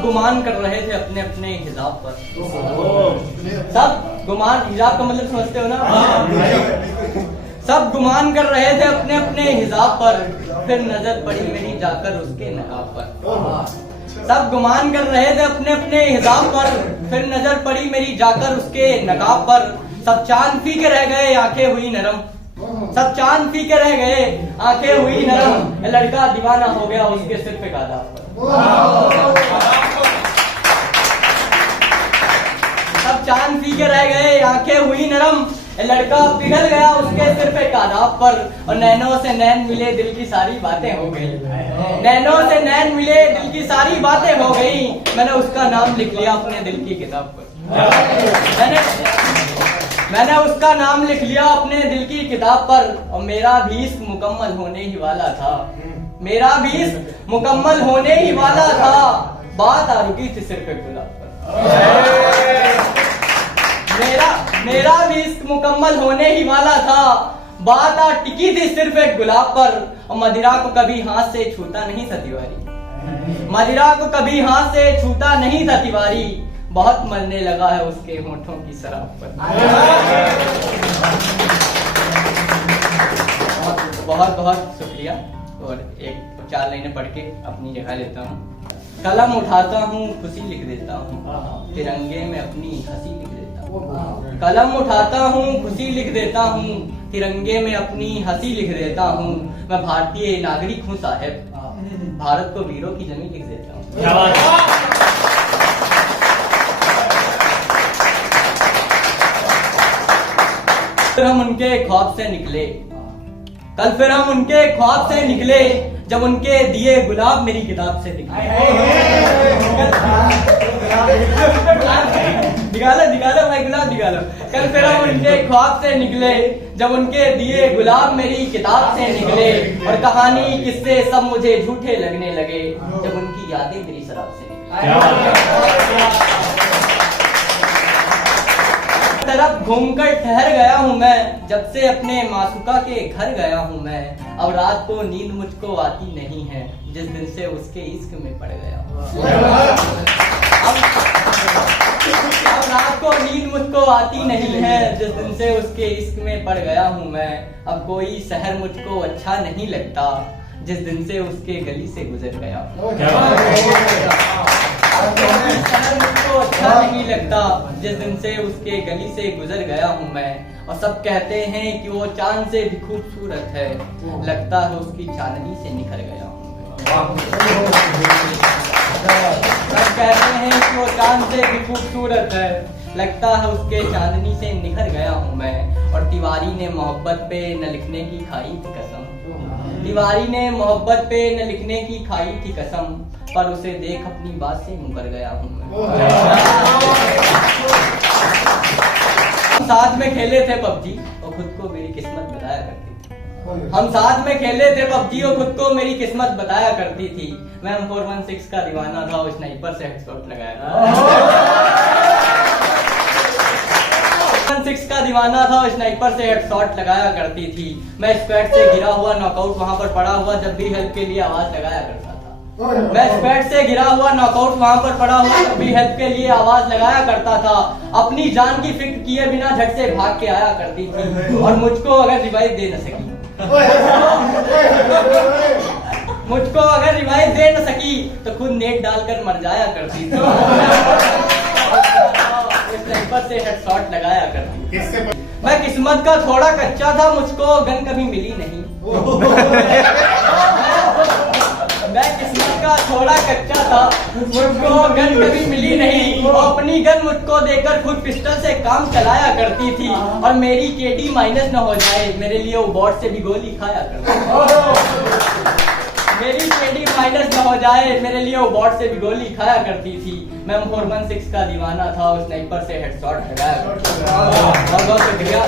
सब गुमान कर रहे थे अपने अपने हिसाब पर। सब गुमान, हिसाब का मतलब समझते हो ना? सब गुमान कर रहे थे अपने अपने हिसाब पर, फिर नजर पड़ी मेरी जाकर उसके नकाब पर। सब गुमान कर रहे थे अपने अपने हिसाब पर, फिर नजर पड़ी मेरी जाकर उसके नकाब पर। सब चांद फीके रह गए आंखें हुई नरम, सब चांद फीके रह गए आंखें हुई नरम। लड़का दीवाना हो गया उसके सिर पे गादा पर। सब चांद फीके रह गए आंखें हुई नरम, लड़का पिघल गया उसके सिर पे कादाब पर। और नैनों से नैन मिले दिल की सारी बातें हो गई, नैनों से नैन मिले दिल की सारी बातें हो गई। मैंने उसका नाम लिख लिया अपने दिल की किताब पर। मैंने उसका नाम लिख लिया अपने दिल की किताब पर। और मेरा भी इश्क मुकम्मल होने ही वाला था, मेरा भी इश्क मुकम्मल होने ही वाला था। बात आ रुकी थी सिर पे गुलाब पर। मेरा भी इश्क मुकम्मल होने ही वाला था। बात आ टिकी थी सिर्फ एक गुलाब पर। और मदिरा को कभी हाथ से छूता नहीं था तिवारी, मदिरा को कभी हाथ से छूता नहीं था तिवारी। बहुत मरने लगा है उसके होठों की शराब पर। बहुत बहुत शुक्रिया। और एक 4 लाइनें पढ़ के अपनी जगह लेता हूँ। कलम उठाता हूँ खुशी लिख देता हूँ, तिरंगे में अपनी हंसी लिख देता हूँ। कलम उठाता हूँ खुशी लिख देता हूँ, तिरंगे में अपनी हंसी लिख देता हूँ। मैं भारतीय नागरिक हूँ साहब, भारत को वीरों की जमीन लिख देता हूँ। फिर हम उनके ख्वाब से निकले, कल फिर हम उनके ख्वाब से निकले, जब उनके दिए गुलाब मेरी किताब से निकले। निकालो भाई गुलाब निकालो। कल फिर हम उनके ख्वाब से निकले, जब उनके दिए गुलाब मेरी किताब से निकले। और कहानी किस्से सब मुझे झूठे लगने लगे, जब उनकी यादें मेरी शराब से निकली। तरफ घूमकर ठहर गया हूँ मैं, जब से अपने मासूका के घर गया हूँ मैं। अब रात को नींद मुझको आती नहीं है, जिस दिन से उसके इश्क में पड़ गया हूँ। अब रात को नींद मुझको आती नहीं है, जिस दिन से उसके इश्क में पड़ गया हूँ मैं। अब कोई शहर मुझको अच्छा नहीं लगता, जिस दिन से उसके गली से गुजर गया हूँ। शहर मुझको अच्छा नहीं लगता, जिस दिन से उसके गली से गुजर गया हूँ मैं। और सब कहते हैं कि वो चांद से भी खूबसूरत है, लगता है उसकी चांदनी से निखर गया हूँ। सब कहते हैं कि वो चांद से भी खूबसूरत है, लगता है उसके चांदनी से निखर गया हूँ मैं। और तिवारी ने मोहब्बत पे न लिखने की खाई थी कसम, तिवारी ने मोहब्बत पे न लिखने की खाई थी कसम। पर उसे देख अपनी बात से मुकर गया हूँ मैं। हम साथ में खेले थे पबजी और खुद को मेरी किस्मत बताया करती थी। हम साथ में खेले थे पबजी और खुद को मेरी किस्मत बताया करती थी। मैं M416 का दीवाना था और स्नाइपर से हेडशॉट लगाया। 6 का दीवाना था, स्नाइपर से हेडशॉट लगाया करती थी। मैं स्क्वाड से गिरा हुआ नॉकआउट वहां पर पड़ा हुआ जब भी हेल्प के लिए आवाज लगाया करता था। मैं स्क्वाड से गिरा हुआ नॉकआउट वहां पर पड़ा हुआ जब भी हेल्प के लिए आवाज लगाया करता था। अपनी जान की फिक्र किए बिना झट से भाग के आया करती थी। और मुझको अगर रिवाइव दे न सकी, मुझको अगर रिवाइव दे न सकी तो खुद नेट डालकर मर जाया करती थी। स्नाइपर से हेडशॉट लगाया करती थी। मैं किस्मत का थोड़ा कच्चा था, मुझको गन कभी मिली नहीं। मैं किस्मत का थोड़ा कच्चा था, मुझको गन कभी मिली नहीं। वो अपनी गन मुझको देकर खुद पिस्टल से काम चलाया करती थी। और मेरी KD माइनस न हो जाए, मेरे लिए वो बॉट से भी गोली खाया करती थी। मेरी KD माइनस न हो जाए, मेरे लिए वो बॉट से भी गोली खाया करती थी। मैं M416 का दीवाना था और स्नाइपर से हेडशॉट लगाया। बहुत बहुत शुक्रिया।